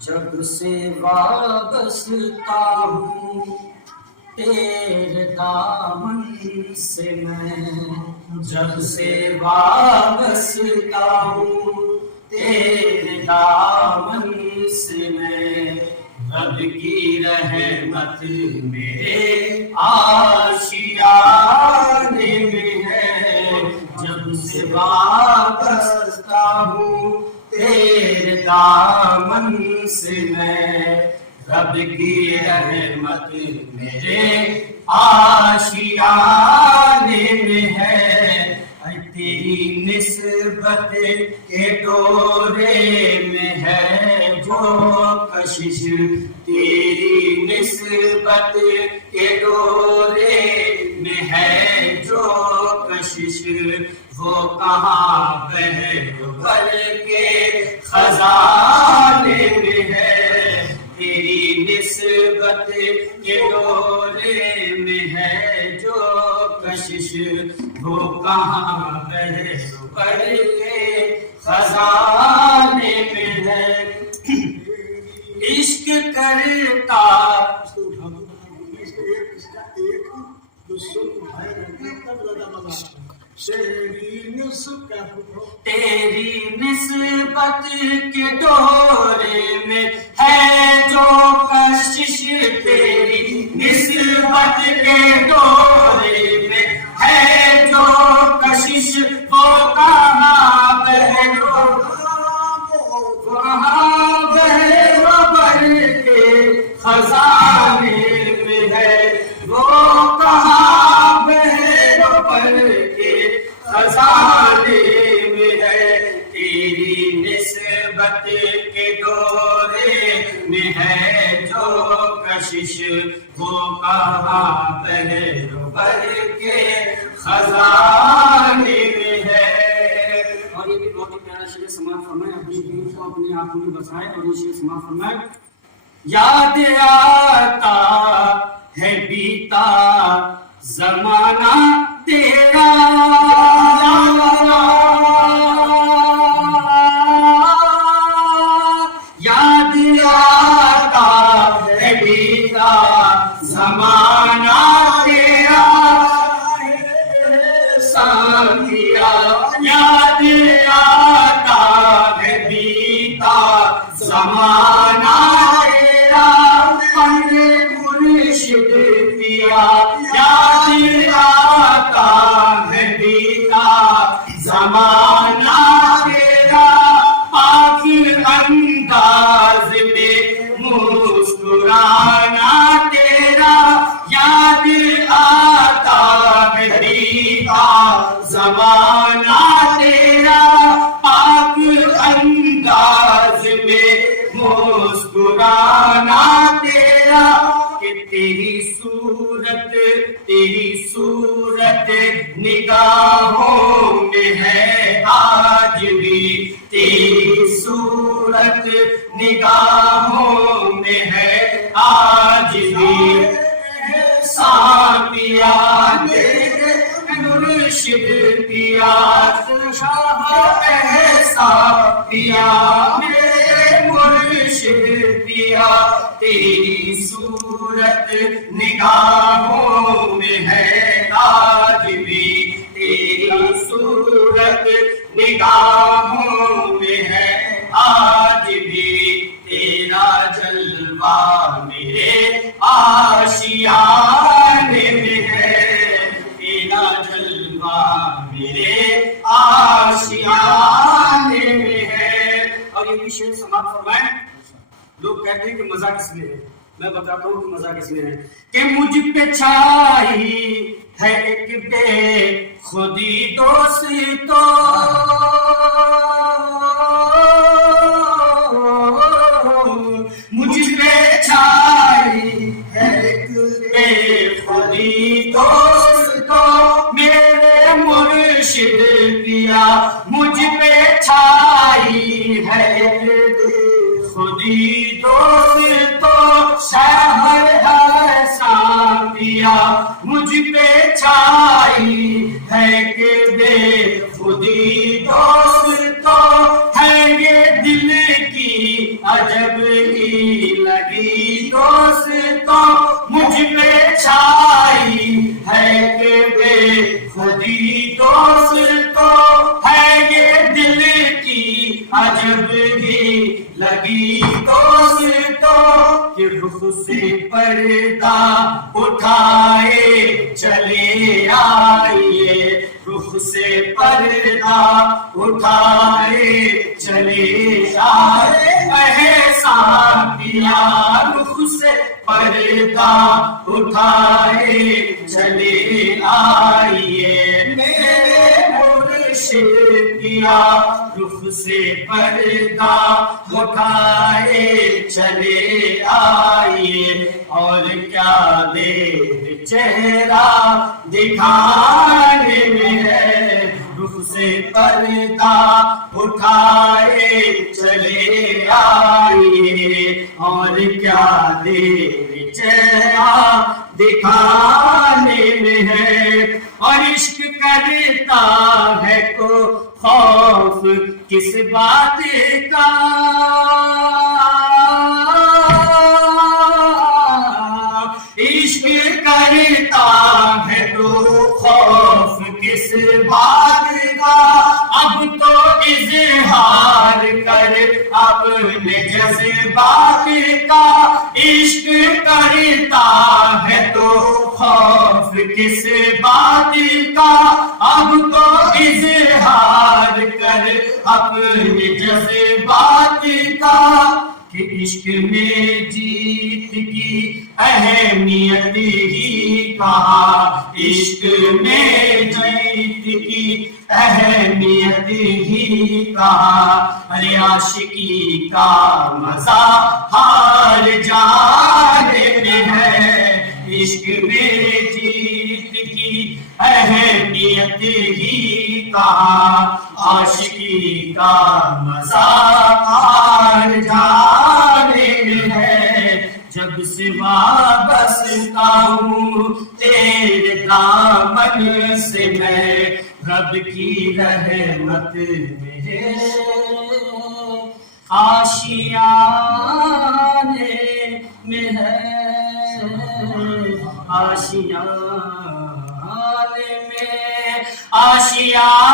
جب سے وابستہ ہوں تیرے دامن سے میں، جب سے وابستہ ہوں تیرے دامن سے میں، رب کی رحمت میرے آشیانے میں ہے، جب سے وابستہ ہوں تیرے دامن سے میں، رب کی رحمت میرے آشیانے میں ہے، تیری نسبت کے ڈورے میں ہے جو کشش، تیری نسبت کے ڈورے میں ہے جو کشش، وہ کہاں بہر کے خزانے میں ہے، تیری نسبت کے ڈورے میں ہے جو کشش، وہ کہاں بہر کے خزانے میں ہے، عشق کرتا تیری نسبت کے ڈورے میں ہے جو کشش، تیری نسبت کے ڈورے میں ہے جو کشش، وہ کہاں بہر کے خزانے میں ہے، وہ کہاں بہر کے خزانے میں ہے، تیری نسبت کے ڈورے میں ہے جو کشش، وہ کہاں بہر کے خزانے میں ہے۔ اور یہ بھی بہت ہی پیارا شعر سماعت فرمائے، اپنی دل کو اپنے آنکھوں میں بسائے اور یہ شعر سماعت فرمائے، یاد آتا ہے بیتا زمانہ تیرا، یاد آتا ہے بیتا زمانہ تیرا، ساتھیا یاد آتا ہے بیتا زمانہ تیرا، پنڈ مرشد پیا یاد آتا ہے بیتا زمانہ تیرا، پاک انداز میں مسکرانا تیرا، یاد آتا ہے بیتا زمانہ تیرا، پاک انداز میں مسکرانا تیرا، کہ تیری صورت نگاہوں میں ہے آج بھی، تیری صورت نگاہوں میں ہے آج بھی، ساتھیا تیرے مرشد پیا شاہ ایسا پیا میرے مرشد پیا، تیری صورت نگاہوں میں ہے آج بھی، تیری صورت نگاہوں میں ہے آج بھی، تیرا جلوہ میرے آشیانے میں ہے، تیرا جلوہ میرے آشیانے میں ہے۔ اور یہ بھی شعر سماعت فرمائیں، لوگ کہتے ہیں کہ مزہ کس میں ہے، میں بتاتا ہوں کہ مزہ کس میں ہے، کہ مجھ پہ چھائی ہے ایک بے خودی دوستو، مجھ پہ چھائی ہے ایک بے خودی دوستو، میرے مرشد پیا مجھ پہ چھائی ہے ایک خودی دوستو، شہر ہے دوستوں مجھ پہ چھائی ہے کہ بے خودی دوستوں ہے یہ دل کی عجب ہی لگی دوستوں کہ رخ سے پردہ اٹھائے چلے آئیے رخ سے پردہ اٹھائے چلے آئے احسان کیا رخ سے پردہ اٹھائے چلے آئیے میرے مرشد کیا رخ سے پردہ اٹھائے چلے آئیے اور کیا دیر چہرہ دکھانے میں ہے رخ سے پردہ اٹھائے چلے آئیے اور کیا دیر چہرہ دکھانے میں ہے اور عشق کرتا ہے کو خوف کس بات کا عشق کرتا ہے تو خوف کس بات کا اب تو اظہار کر اپنے جذبات کا عشق کرتا ہے تو خوف کس بات کا اب تو اظہار کر اپنے جذبات کا کہ عشق میں جیت کی اہمیت ہی کہا عشق میں جیت کی اہمیت ہی کہا ارے عاشقی کا مزہ ہار جانے میں ہے عشق میں جیت کی اہمیت ہی کہا عاشقی کا مزہ ہار جانے میں ہے جب سے وابستہ ہوں تیرے دامن سے میں رب کی رحمت میں ہے آشیانے میں ہے آشیانے میں آشیانے